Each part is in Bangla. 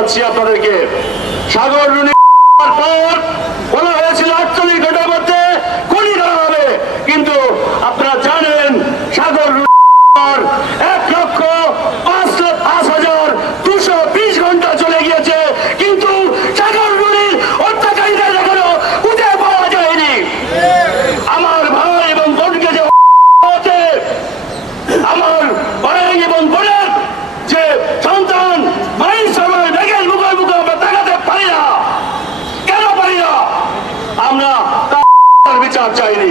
জানাচ্ছি আপনাদেরকে। সাগর রুনি পর বলা হয়েছিল 48 ঘন্টার মধ্যে গুলি করা হবে, কিন্তু আপনারা জানেন সাগর 1,05,220 ঘন্টা চলে গিয়েছে, কিন্তু সাগর রুনির হত্যাকারীদের এখনো খুঁজে পাওয়া যায়নি। আমার ভাই এবং বোনকে যে আমার ভাই এবং বোনের যে সন্তান মায়ের সময় মেঘের মুখে মুখে আমরা তাকাতে পারি না, কেন পারি না? আমরা তার বিচার চাইনি।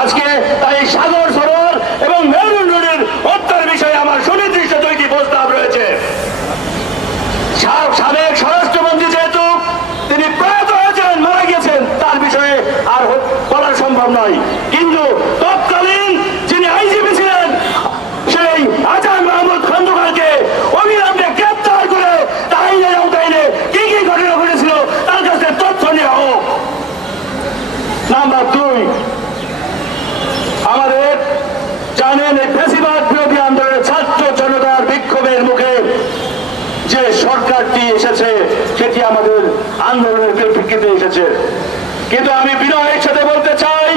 আজকে তাই সাগর সরোবর এবং মেরুন নদীর হত্যার বিষয়ে আমার সুনির্দিষ্ট 2টি প্রস্তাব রয়েছে। সাবেক স্বরাষ্ট্রমন্ত্রী যেহেতু তিনি প্রয়াত হয়েছেন, মারা গিয়েছেন, তার বিষয়ে আর বলা সম্ভব নয়, কিন্তু তৎকালীন যিনি আইজিপি ছিলেন সেই আজাদ মাহমুদ খন্দকারকে অবিলম্বে গ্রেপ্তার করে আইনের আওতায় এনে কি কি ঘটনা ঘটেছিল তার কাছে তথ্য নেওয়া হোক। নাম্বার 2, আমাদের জানেন এই ফ্যাসিবাদ বিরোধী আন্দোলনের ছাত্র জনতার বিক্ষোভের মুখে যে সরকারটি এসেছে সেটি আমাদের আন্দোলনের পরিপ্রেক্ষিতে এসেছে, কিন্তু আমি বিনয়ের সাথে বলতে চাই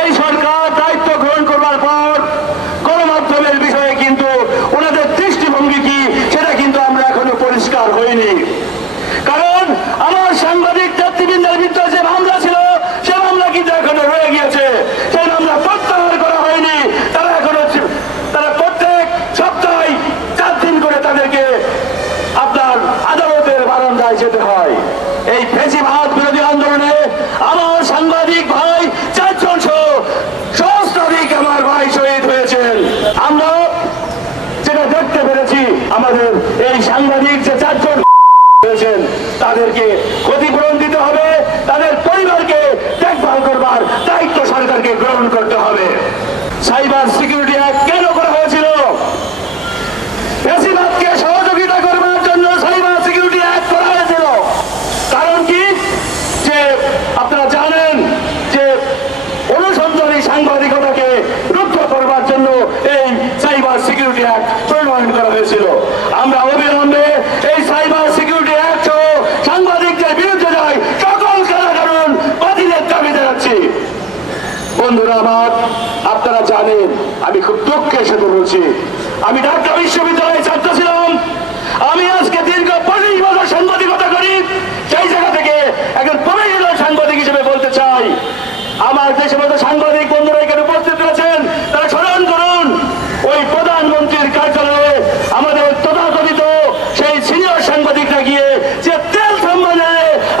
এই সরকার দায়িত্ব গ্রহণ করবার পর গণমাধ্যমের বিষয়ে কিন্তু ওনাদের দৃষ্টিভঙ্গি কি সেটা কিন্তু আমরা এখনো পরিষ্কার হইনি। কারণ আমার সাংবাদিক নেতৃবৃন্দের বিরুদ্ধে যে মামলা ছিল সে মামলা কিন্তু এখনো রয়ে গিয়েছে, সেই মামলা প্রত্যাহার করা হয়নি। তারা প্রত্যেক সপ্তাহে 4 দিন করে তাদেরকে আপনার আদালতের বারান্দায় যেতে হয়। এই ফ্যাসিবাদ বিরোধী আন্দোলনে আমার সাংবাদিক ভাই 4 জন সহস্রাধিক আমার ভাই শহীদ হয়েছেন। আমরা যেটা দেখতে পেরেছি আমাদের এই সাংবাদিক যে 4 জন হয়েছেন তাদেরকে ক্ষতিপূরণ দিতে হবে, তাদের পরিবারকে দেখভাল করবার দায়িত্ব সরকারকে গ্রহণ করতে হবে। সাইবার সিকিউরিটি অ্যাক্ট কেন করা হয়েছিল? ফ্যাসিবাদকে সহযোগিতা করবার জন্য সাইবার সিকিউরিটি অ্যাক্ট করা হয়েছিল। কারণ কি? যে আপনারা জানেন যে অনুসন্ধানী সাংবাদিকতাকে রক্ষা করবার জন্য এই সাইবার সিকিউরিটি অ্যাক্ট প্রণয়ন করা হয়েছিল। আমরা অবিলম্বে এই সাইবার সিকিউরিটি অ্যাক্ট সাংবাদিকদের বিরুদ্ধে যায় সকল কারাগারণ বাতিলের দাবি জানাচ্ছি। বন্ধুরা আমার, আপনারা জানেন আমি খুব দুঃখের সাথে বলছি, আমি ঢাকা বিশ্ববিদ্যালয়ের ছাত্র ছিলাম। আমি আজকে দীর্ঘ 25 বছর সাংবাদিকতা করি। সেই জায়গা থেকে একজন প্রফেশনাল সাংবাদিক হিসেবে বলতে চাই, আমার দেশের মতো সাংবাদিক বন্ধুরা এখানে উপস্থিত রয়েছেন, তারা স্মরণ করুন ওই প্রধানমন্ত্রীর কার্যালয়ে আমাদের তথাকথিত সেই সিনিয়র সাংবাদিকরা গিয়ে যে তেল সম্মেলনে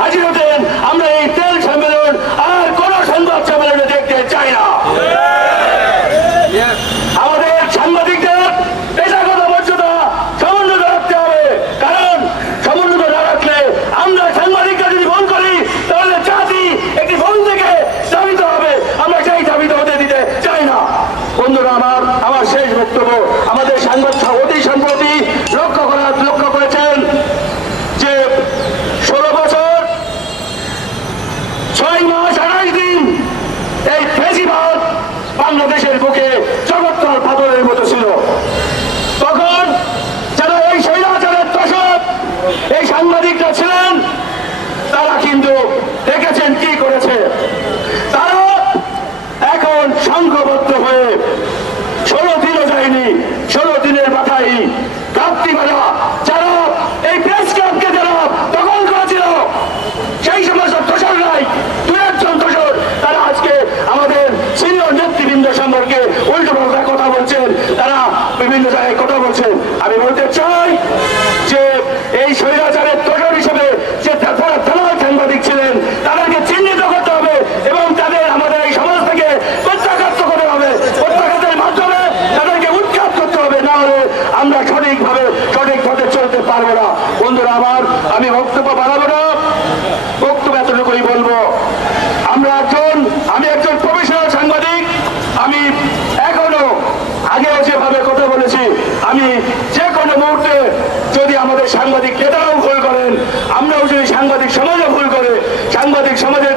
হাজির হতেন। আমরা এই তেল সম্মেলন আর কোন সংবাদ সম্মেলনে দেখতে চাই না। আমাদের সাংবাদিকদের পেশাগত মর্যাদা সমুন্নত রাখতে হবে, কারণ সমুন্নত না রাখলে আমরা সাংবাদিকরা যদি ভুল করি তাহলে জাতি একটি ভুল থেকে দাবিত হবে, আমরা সেই দাবিত হতে দিতে চাই না। বন্ধুরা আমার শেষ বক্তব্য, আমাদের অতি সম্প্রতি লক্ষ্য করেছেন যে 16 বছর 6 মাস 28 দিন এই ফ্যাসিবাদ বাংলাদেশের বুকে জগত্তর পাথরের মতো ছিল। তখন যারা এই স্বৈরাচারের দোষর এই সাংবাদিকরা ছিলেন তারা কিন্তু দেখেছেন কি করেছে। তারা এখন সংঘবদ্ধ হয়ে 16 দিনও যায়নি, 16 দিনের মাথায় রাত্রিবেলা যারা এই প্রেস ক্লাবকে যারা দখল করেছিল সেই সমস্ত দোষররাই 2-1 জন দোষর তারা আজকে আমাদের সিনিয়র নেতৃবৃন্দ সম্পর্কে উল্টো পাল্টা কথা বলছেন, তারা বিভিন্ন জায়গায় কথা বলছেন। আমি বলতে চাই যে এই স্বৈরাচারের দোষর হিসেবে যে দালাল সাংবাদিক ছিলেন তাদেরকে চিহ্নিত করতে হবে এবং তাদের আমাদের এই সমাজ থেকে প্রত্যাঘাত করতে হবে। প্রত্যাঘাতের মাধ্যমে তাদেরকে উৎখাত করতে হবে, না হলে আমরা সঠিক পথে চলতে পারবো না। বন্ধুরা আমার, আমি বক্তব্য বাড়াবো না, বক্তব্য এতটুকুই বলবো। আমি একজন প্রফেশনাল সাংবাদিক। আমি এখনো আগেও যেভাবে কথা বলেছি, আমি যে কোনো মুহূর্তে যদি আমাদের সাংবাদিক নেতারাও ভুল করেন, আমরাও যদি সাংবাদিক সমাজও ভুল করে সাংবাদিক সমাজের